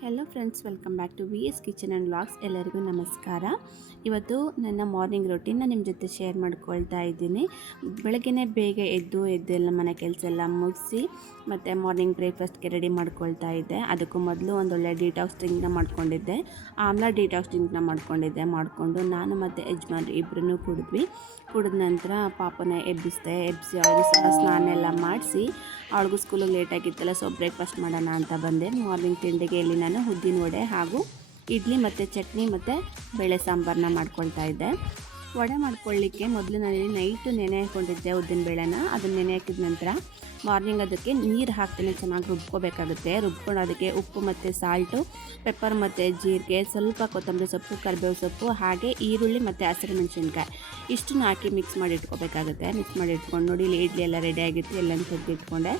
Hello friends, welcome back to V S kitchen and vlogs. ಎಲ್ಲರಿಗೂ ನಮಸ್ಕಾರ. ಇವತ್ತು ನನ್ನ ಮಾರ್ನಿಂಗ್ ರೊಟೀನ್ನ ನಿಮ್ಮ ಜೊತೆ ಶೇರ್ ಮಾಡ್ಕೊಳ್ತಾ ಇದ್ದೀನಿ. ಬೆಳಗ್ಗೆ ಬೇಗ ಎದ್ದೆಲ್ಲ ಮನೆ ಕೆಲಸ ಎಲ್ಲ ಮುಗಿಸಿ ಮತ್ತು ಮಾರ್ನಿಂಗ್ ಬ್ರೇಕ್ಫಾಸ್ಟ್ಗೆ ರೆಡಿ ಮಾಡ್ಕೊಳ್ತಾ ಇದ್ದೆ. ಅದಕ್ಕೂ ಮೊದಲು ಒಂದೊಳ್ಳೆ ಡಿಟಾಕ್ಸ್ ಡ್ರಿಂಕ್ನ ಮಾಡ್ಕೊಂಡಿದ್ದೆ. ಆಮ್ಲಾ ಡಿಟಾಕ್ಸ್ ಡ್ರಿಂಕ್ನ ಮಾಡಿಕೊಂಡು ನಾನು ಮತ್ತು ಯಜಮಾನ್ರು ಇಬ್ಬರೂ ಕುಡಿದ ನಂತರ ಪಾಪನ ಎಬ್ಬಿಸಿ ಅವಳಿಗೆ ಸಹ ಸ್ನಾನ ಎಲ್ಲ ಮಾಡಿಸಿ, ಅವಳಿಗೂ ಸ್ಕೂಲಿಗೆ ಲೇಟಾಗಿತ್ತಲ್ಲ, ಸೊ ಬ್ರೇಕ್ಫಾಸ್ಟ್ ಮಾಡೋಣ ಅಂತ ಬಂದೆ. ಮಾರ್ನಿಂಗ್ ತಿಂಡಿಗೆ ಇಲ್ಲಿ ನಾನು ಉದ್ದಿನ ವಡೆ ಹಾಗೂ ಇಡ್ಲಿ ಮತ್ತು ಚಟ್ನಿ ಮತ್ತು ಬೇಳೆ ಸಾಂಬಾರನ್ನ ಮಾಡ್ಕೊಳ್ತಾ ಇದ್ದೆ. ವಡೆ ಮಾಡ್ಕೊಳ್ಳಿಕ್ಕೆ ಮೊದಲು ನಾನಿಲ್ಲಿ ನೈಟು ನೆನೆ ಹಾಕ್ಕೊಂಡಿದ್ದೆ ಉದ್ದಿನ ಬೇಳೆನ. ಅದನ್ನು ನೆನೆ ಹಾಕಿದ ನಂತರ ಮಾರ್ನಿಂಗ್ ಅದಕ್ಕೆ ನೀರು ಹಾಕ್ತೇನೆ, ಚೆನ್ನಾಗಿ ರುಬ್ಕೋಬೇಕಾಗುತ್ತೆ. ರುಬ್ಕೊಂಡು ಅದಕ್ಕೆ ಉಪ್ಪು ಮತ್ತು ಸಾಲ್ಟು, ಪೆಪ್ಪರ್ ಮತ್ತು ಜೀರಿಗೆ, ಸ್ವಲ್ಪ ಕೊತ್ತಂಬರಿ ಸೊಪ್ಪು, ಕರಿಬೇವು ಸೊಪ್ಪು, ಹಾಗೆ ಈರುಳ್ಳಿ ಮತ್ತು ಹಸಿರು ಮೆಣಸಿನ್ಕಾಯಿ ಇಷ್ಟನ್ನು ಹಾಕಿ ಮಿಕ್ಸ್ ಮಾಡಿ ಇಟ್ಕೋಬೇಕಾಗುತ್ತೆ. ಮಿಕ್ಸ್ ಮಾಡಿ ಇಟ್ಕೊಂಡು ನೋಡಿ, ಇಲ್ಲಿ ಇಡ್ಲಿ ಎಲ್ಲ ರೆಡಿ ಆಗಿತ್ತು, ಎಲ್ಲನೂ ತೆಗೆದಿಟ್ಕೊಂಡೆ.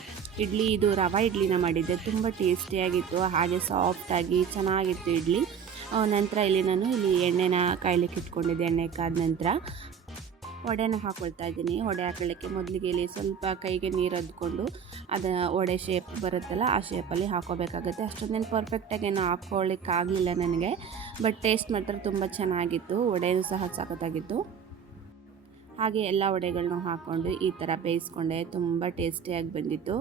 ಇದು ರವೆ ಇಡ್ಲಿನ ಮಾಡಿದ್ದೆ, ತುಂಬ ಟೇಸ್ಟಿಯಾಗಿತ್ತು, ಹಾಗೆ ಸಾಫ್ಟಾಗಿ ಚೆನ್ನಾಗಿತ್ತು ಇಡ್ಲಿ. ನಂತರ ನಾನು ಎಣ್ಣೆನ ಕಾಯ್ಲಿಕ್ಕೆ ಇಟ್ಕೊಂಡಿದ್ದೆ. ಎಣ್ಣೆ ಕಾದ ನಂತರ ವಡೆನ ಹಾಕ್ಕೊಳ್ತಾ ಇದ್ದೀನಿ. ವಡೆ ಹಾಕೊಳ್ಳೋಕ್ಕೆ ಮೊದಲಿಗೆ ಇಲ್ಲಿ ಸ್ವಲ್ಪ ಕೈಗೆ ನೀರು ಅದ್ಕೊಂಡು ವಡೆ ಶೇಪ್ ಬರುತ್ತಲ್ಲ, ಆ ಶೇಪಲ್ಲಿ ಹಾಕೋಬೇಕಾಗುತ್ತೆ. ಅಷ್ಟೊಂದೇನು ಪರ್ಫೆಕ್ಟಾಗಿ ಏನು ಹಾಕ್ಕೊಳ್ಳಿಕ್ಕಾಗಲಿಲ್ಲ ನನಗೆ, ಬಟ್ ಟೇಸ್ಟ್ ಮಾತ್ರ ತುಂಬ ಚೆನ್ನಾಗಿತ್ತು. ವಡೆಯೂ ಸಹ ಸಖತ್ತಾಗಿತ್ತು. ಹಾಗೆ ಎಲ್ಲ ವಡೆಗಳನ್ನೂ ಹಾಕ್ಕೊಂಡು ಈ ಥರ ಬೇಯಿಸ್ಕೊಂಡೆ. ತುಂಬ ಟೇಸ್ಟಿಯಾಗಿ ಬಂದಿತ್ತು.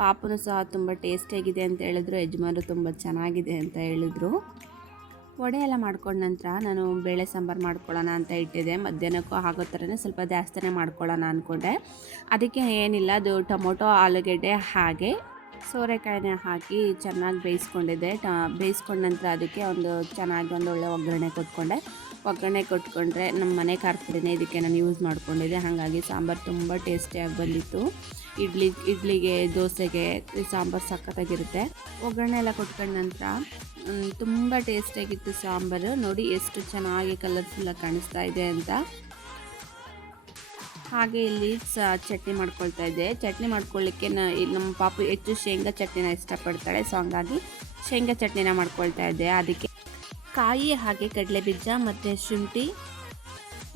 ಪಾಪನೂ ಸಹ ತುಂಬ ಟೇಸ್ಟಿಯಾಗಿದೆ ಅಂತ ಹೇಳಿದ್ರು, ಯಜಮಾನರು ತುಂಬ ಚೆನ್ನಾಗಿದೆ ಅಂತ ಹೇಳಿದ್ರು. ವಡೆ ಎಲ್ಲ ಮಾಡ್ಕೊಂಡ ನಂತರ ನಾನು ಬೇಳೆ ಸಾಂಬಾರು ಮಾಡ್ಕೊಳ್ಳೋಣ ಅಂತ ಇಟ್ಟಿದ್ದೆ. ಮಧ್ಯಾಹ್ನಕ್ಕೂ ಆಗೋ ಥರನೇ ಸ್ವಲ್ಪ ಜಾಸ್ತಿನೇ ಮಾಡ್ಕೊಳ್ಳೋಣ ಅಂದ್ಕೊಂಡೆ. ಅದಕ್ಕೆ ಏನಿಲ್ಲ, ಅದು ಟೊಮೊಟೊ, ಆಲೂಗೆಡ್ಡೆ ಹಾಗೆ ಸೋರೆಕಾಯಿನ ಹಾಕಿ ಚೆನ್ನಾಗಿ ಬೇಯಿಸ್ಕೊಂಡಿದ್ದೆ. ಬೇಯಿಸ್ಕೊಂಡ ನಂತರ ಅದಕ್ಕೆ ಚೆನ್ನಾಗಿ ಒಳ್ಳೆ ಒಗ್ಗರಣೆ ಕೊಟ್ಕೊಂಡ್ರೆ ನಮ್ಮ ಮನೆ ಖಾರದ ಪುಡಿನೇ ಇದಕ್ಕೆ ನಾನು ಯೂಸ್ ಮಾಡ್ಕೊಂಡಿದ್ದೆ. ಹಾಗಾಗಿ ಸಾಂಬಾರು ತುಂಬ ಟೇಸ್ಟಿಯಾಗಿ ಬಂದಿತ್ತು. ಇಡ್ಲಿಗೆ, ದೋಸೆಗೆ ಸಾಂಬಾರು ಸಖತ್ತಾಗಿರುತ್ತೆ. ಒಗ್ಗರಣೆ ಎಲ್ಲ ಕೊಟ್ಕೊಂಡ ನಂತರ ತುಂಬ ಟೇಸ್ಟಿಯಾಗಿತ್ತು ಸಾಂಬಾರು. ನೋಡಿ ಎಷ್ಟು ಚೆನ್ನಾಗಿ ಕಲರ್ಫುಲ್ಲಾಗಿ ಕಾಣಿಸ್ತಾ ಇದೆ ಅಂತ. ಹಾಗೆ ಇಲ್ಲಿ ಚಟ್ನಿ ಮಾಡ್ಕೊಳ್ತಾ ಇದ್ದೆ. ಚಟ್ನಿ ಮಾಡ್ಕೊಳ್ಳಿಕ್ಕೆ ನಮ್ಮ ಪಾಪು ಹೆಚ್ಚು ಶೇಂಗಾ ಚಟ್ನಿನ ಇಷ್ಟಪಡ್ತಾಳೆ, ಸೊ ಹಂಗಾಗಿ ಶೇಂಗಾ ಚಟ್ನಿನ ಮಾಡ್ಕೊಳ್ತಾ ಇದ್ದೆ. ಅದಕ್ಕೆ ಕಾಯಿ ಹಾಗೆ ಕಡಲೆ ಬೀಜ ಮತ್ತು ಶುಂಠಿ,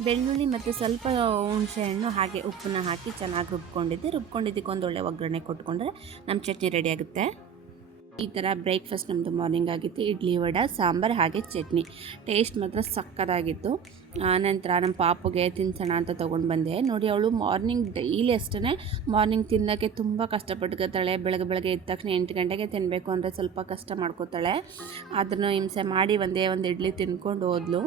ಬೆಳ್ಳುಳ್ಳಿ ಮತ್ತು ಸ್ವಲ್ಪ ಹುಣಸೆಹಣ್ಣು ಹಾಗೆ ಉಪ್ಪನ್ನ ಹಾಕಿ ಚೆನ್ನಾಗಿ ರುಬ್ಕೊಂಡಿದ್ದಕ್ಕೆ ಒಂದೊಳ್ಳೆ ಒಗ್ಗರಣೆ ಕೊಟ್ಕೊಂಡ್ರೆ ನಮ್ಮ ಚಟ್ನಿ ರೆಡಿ ಆಗುತ್ತೆ. ಈ ಥರ ಬ್ರೇಕ್ಫಾಸ್ಟ್ ನಮ್ಮದು ಮಾರ್ನಿಂಗ್ ಆಗಿತ್ತು. ಇಡ್ಲಿ, ವಡೆ, ಸಾಂಬಾರು ಹಾಗೆ ಚಟ್ನಿ. ಟೇಸ್ಟ್ ಮಾತ್ರ ಸಕ್ಕತ್ತಾಗಿತ್ತು. ನಂತರ ನಮ್ಮ ಪಾಪುಗೆ ತಿನ್ಸೋಣ ಅಂತ ತೊಗೊಂಡು ಬಂದೆ. ನೋಡಿ, ಅವಳು ಮಾರ್ನಿಂಗ್ ಡೈಲಿ ಅಷ್ಟೇ ಮಾರ್ನಿಂಗ್ ತಿನ್ನೋಕ್ಕೆ ತುಂಬ ಕಷ್ಟಪಟ್ಕೋತಾಳೆ. ಬೆಳಗ್ಗೆ ಎದ್ದ ತಕ್ಷಣ 8 ಗಂಟೆಗೆ ತಿನ್ನಬೇಕು ಅಂದರೆ ಸ್ವಲ್ಪ ಕಷ್ಟ ಮಾಡ್ಕೋತಾಳೆ. ಅದನ್ನು ಹಿಂಸೆ ಮಾಡಿ ಒಂದು ಇಡ್ಲಿ ತಿನ್ಕೊಂಡು ಹೋದ್ಲು.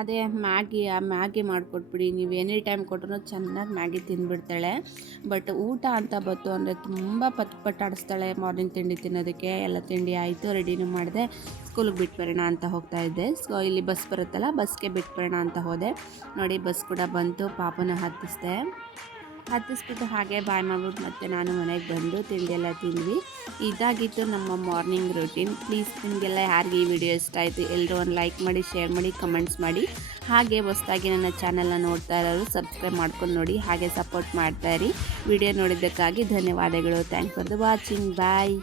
ಅದೇ ಮ್ಯಾಗಿ ಮಾಡಿಕೊಟ್ಬಿಡಿ, ನೀವು ಎನಿ ಟೈಮ್ ಕೊಟ್ಟರು ಚೆನ್ನಾಗಿ ಮ್ಯಾಗಿ ತಿಂದುಬಿಡ್ತಾಳೆ. ಬಟ್ ಊಟ ಅಂತ ಬಂತು ಅಂದರೆ ತುಂಬ ಪಟ್ಟಾಡಿಸ್ತಾಳೆ. ಮಾರ್ನಿಂಗ್ ತಿಂಡಿ ತಿನ್ನೋದಕ್ಕೆ ಎಲ್ಲ ತಿಂಡಿ ಆಯಿತು, ರೆಡಿನೂ ಮಾಡಿದೆ. ಸ್ಕೂಲಿಗೆ ಬಿಟ್ಟು ಬರೋಣ ಅಂತ ಹೋಗ್ತಾ ಇದ್ದೆ. ಸೊ ಇಲ್ಲಿ ಬಸ್ ಬರುತ್ತಲ್ಲ, ಬಸ್ಗೆ ಬಿಟ್ಟು ಬರೋಣ ಅಂತ ಹೋದೆ. ನೋಡಿ, ಬಸ್ ಕೂಡ ಬಂತು. ಪಾಪನ ಹತ್ತಿಸ್ಬಿಟ್ಟು ಹಾಗೆ ಬಾಯ್ ಮಾಡ್ಬಿಟ್ಟು ಮತ್ತೆ ನಾನು ಮನೆಗೆ ಬಂದು ತಿಂಡಿ ಎಲ್ಲ ತಿಂದ್ವಿ. ಇದಾಗಿತ್ತು ನಮ್ಮ ಮಾರ್ನಿಂಗ್ ರೂಟೀನ್. ಪ್ಲೀಸ್ ನಿಮಗೆಲ್ಲ ಯಾರಿಗೆ ಈ ವಿಡಿಯೋ ಇಷ್ಟ ಆಯಿತು ಎಲ್ಲರೂ ಒಂದು ಲೈಕ್ ಮಾಡಿ, ಶೇರ್ ಮಾಡಿ, ಕಮೆಂಟ್ಸ್ ಮಾಡಿ. ಹಾಗೆ ಹೊಸದಾಗಿ ನನ್ನ ಚಾನಲ್ನ ನೋಡ್ತಾ ಇರೋರು ಸಬ್ಸ್ಕ್ರೈಬ್ ಮಾಡ್ಕೊಂಡು ನೋಡಿ, ಹಾಗೆ ಸಪೋರ್ಟ್ ಮಾಡ್ತಾಯಿರಿ. ವಿಡಿಯೋ ನೋಡಿದ್ದಕ್ಕಾಗಿ ಧನ್ಯವಾದಗಳು. Thanks for the watching. Bye.